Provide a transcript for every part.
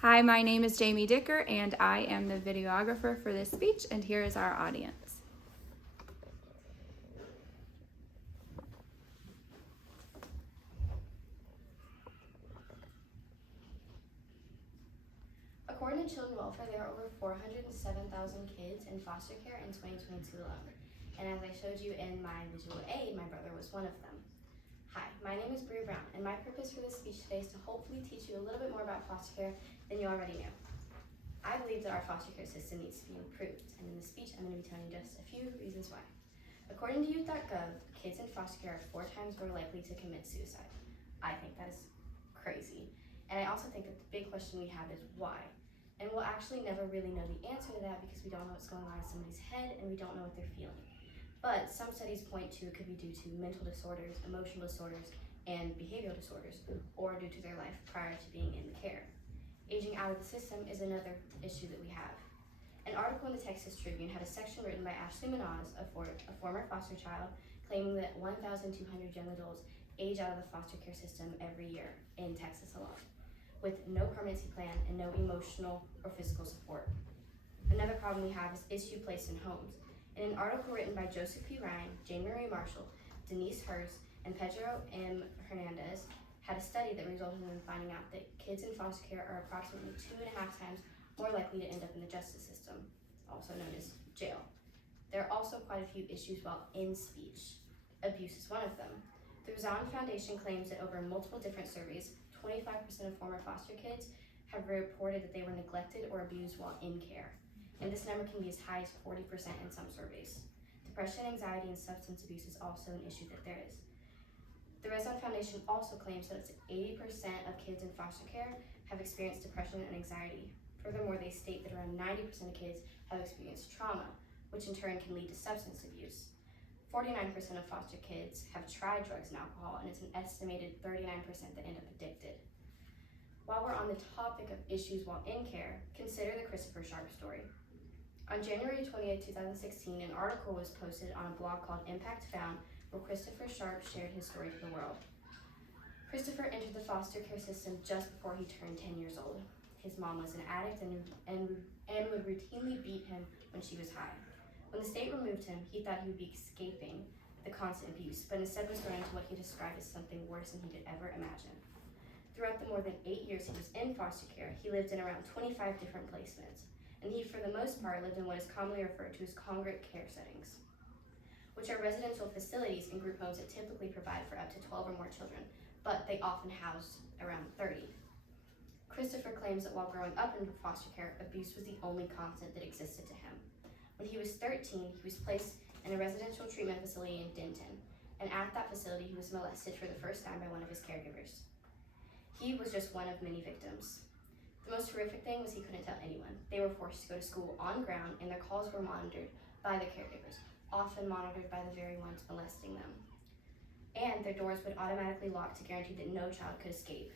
Hi, my name is Jamie Dicker, and I am the videographer for this speech, and here is our audience. According to Children's Welfare, there are over 407,000 kids in foster care in 2022 alone. And as I showed you in my visual aid, my brother was one of them. Hi, my name is Bria Brown, and my purpose for this speech today is to hopefully teach you a little bit more about foster care than you already knew. I believe that our foster care system needs to be improved, and in this speech I'm going to be telling you just a few reasons why. According to youth.gov, kids in foster care are 4 times more likely to commit suicide. I think that is crazy. And I also think that the big question we have is why? And we'll actually never really know the answer to that because we don't know what's going on in somebody's head and we don't know what they're feeling. But some studies point to it could be due to mental disorders, emotional disorders, and behavioral disorders, or due to their life prior to being in the care. Aging out of the system is another issue that we have. An article in the Texas Tribune had a section written by Ashley Manaz, a former foster child, claiming that 1,200 young adults age out of the foster care system every year in Texas alone, with no permanency plan and no emotional or physical support. Another problem we have is issue placed in homes. In an article written by Joseph P. Ryan, Jane Marie Marshall, Denise Hurst, and Pedro M. Hernandez, had a study that resulted in them finding out that kids in foster care are approximately 2.5 times more likely to end up in the justice system, also known as jail. There are also quite a few issues while in speech. Abuse is one of them. The Razan Foundation claims that over multiple different surveys, 25% of former foster kids have reported that they were neglected or abused while in care. And this number can be as high as 40% in some surveys. Depression, anxiety, and substance abuse is also an issue that there is. The Razan Foundation also claims that up to 80% of kids in foster care have experienced depression and anxiety. Furthermore, they state that around 90% of kids have experienced trauma, which in turn can lead to substance abuse. 49% of foster kids have tried drugs and alcohol, and it's an estimated 39% that end up addicted. While we're on the topic of issues while in care, consider the Christopher Sharp story. On January 28, 2016, an article was posted on a blog called Impact Found, where Christopher Sharp shared his story to the world. Christopher entered the foster care system just before he turned 10 years old. His mom was an addict and would routinely beat him when she was high. When the state removed him, he thought he would be escaping the constant abuse, but instead was thrown into what he described as something worse than he could ever imagine. Throughout the more than 8 years he was in foster care, he lived in around 25 different placements, and he, for the most part, lived in what is commonly referred to as congregate care settings, which are residential facilities and group homes that typically provide for up to 12 or more children, but they often house around 30. Christopher claims that while growing up in foster care, abuse was the only constant that existed to him. When he was 13, he was placed in a residential treatment facility in Denton, and at that facility he was molested for the first time by one of his caregivers. He was just one of many victims. The most horrific thing was he couldn't tell anyone. They were forced to go to school on ground, and their calls were monitored by the caregivers, often monitored by the very ones molesting them. And their doors would automatically lock to guarantee that no child could escape.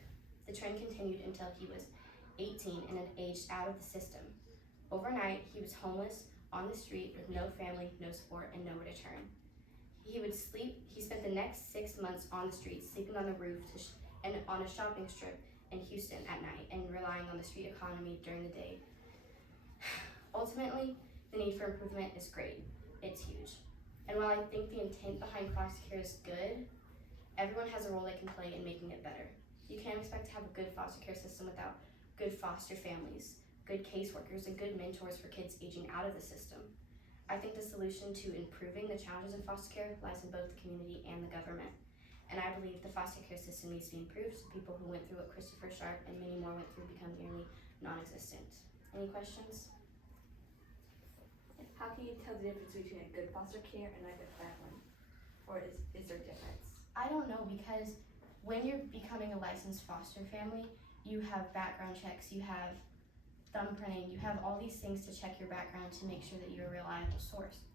The trend continued until he was 18 and had aged out of the system. Overnight, he was homeless, on the street with no family, no support, and nowhere to turn. He spent the next 6 months on the street, sleeping on the roof and on a shopping strip in Houston at night, and relying on the street economy during the day. Ultimately, the need for improvement is great. It's huge. And while I think the intent behind foster care is good, everyone has a role they can play in making it better. You can't expect to have a good foster care system without good foster families, good caseworkers, and good mentors for kids aging out of the system. I think the solution to improving the challenges in foster care lies in both the community and the government. And I believe the foster care system needs to be improved so people who went through what Christopher Sharp and many more went through become nearly non-existent. Any questions? How can you tell the difference between a good foster care and like a bad one? Or is there a difference? I don't know, because when you're becoming a licensed foster family, you have background checks, you have thumbprinting, you have all these things to check your background to make sure that you're a reliable source.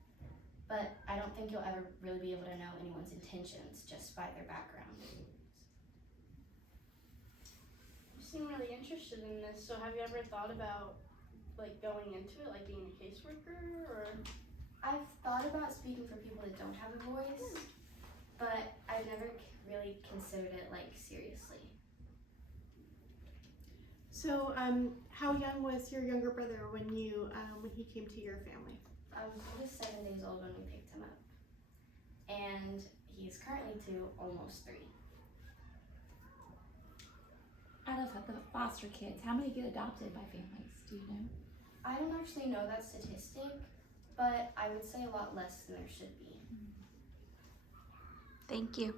But I don't think you'll ever really be able to know anyone's intentions just by their background. You seem really interested in this, so have you ever thought about like going into it, like being a caseworker, or? I've thought about speaking for people that don't have a voice, but I've never really considered it like seriously. So, how young was your younger brother when he came to your family? He was 7 days old when we picked him up. And he's currently 2, almost 3. Out of the foster kids, how many get adopted by families? Do you know? I don't actually know that statistic, but I would say a lot less than there should be. Thank you.